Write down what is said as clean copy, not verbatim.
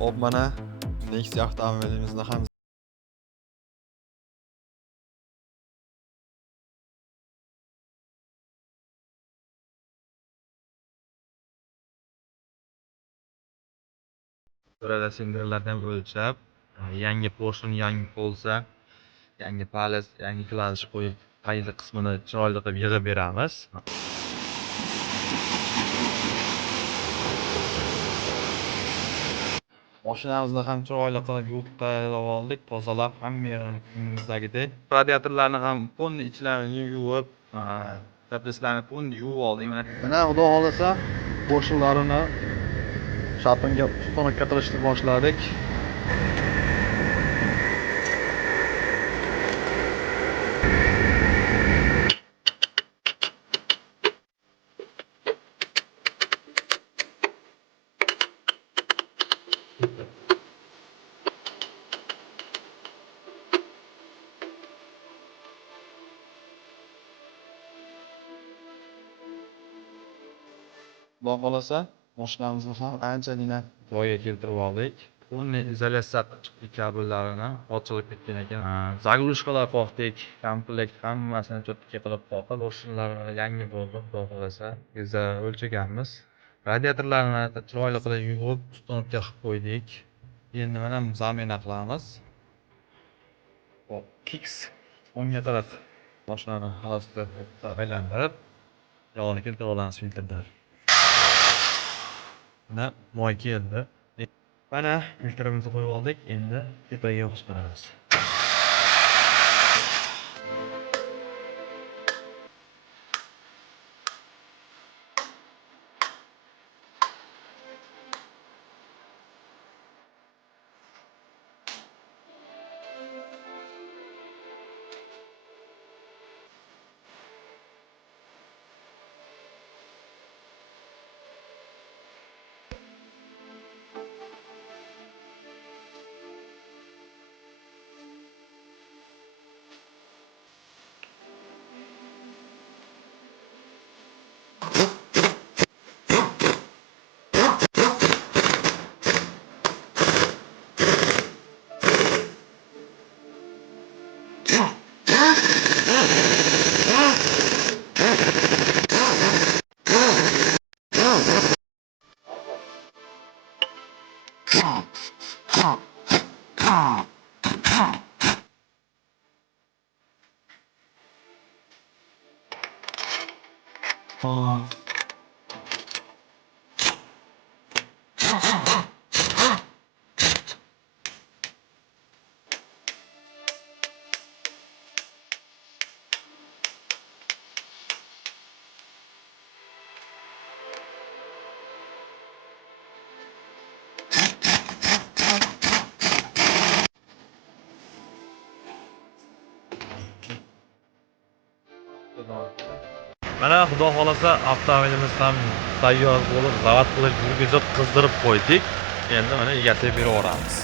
Hop, mana Nexia avtomobilimizni ham burada sindirlardan o'lchab, yangi portion, yangi polsa, yangi palas, yangi klasish qo'yib, qaysi qismini chiroyli qilib yig'ib beramiz. Mashinamizni ham chiroyli qilib yuvib tayyorlab oldik, tozalab, hamma yerini radiatorlarni ham polni ichlarini yuvib, tapeslarni polni yuvib oldik. Mana xudo xolasa bo'shliqlarini ustunlikka qilishni boshladik. Xudo xolasa mashinamizni ham anchagina joyiga keltirib oldik. Uni izolyatsiya chiqib kabellarini ochilib ketgan ekan. Zagrushkalar qoqdik, komplekt hammasini cho'tga qilib qoqib, bo'shliqlar yangi bo'ldi. Xudo xolasa bizda o'lchaganmiz. Radiatorlarni chiroyli qilib yuvib, ustunlikka qilib qo'ydik. Endi mana zamina qilamiz. Hop, Kicks o'ngga taraf mashinani havosi aylantirib, yog'ini keltirib olamiz filtrdan. Mana moy keldi. Mana filtrimizni qo'yib oldik. Endi tepaga yoqishtiramiz. Mana xudo xolasa avtomobilimiz ham tayyor bo'lib, zavod qilib, yurgizib, qizdirib qo'ydik. Endi mana egasiga beraveramiz.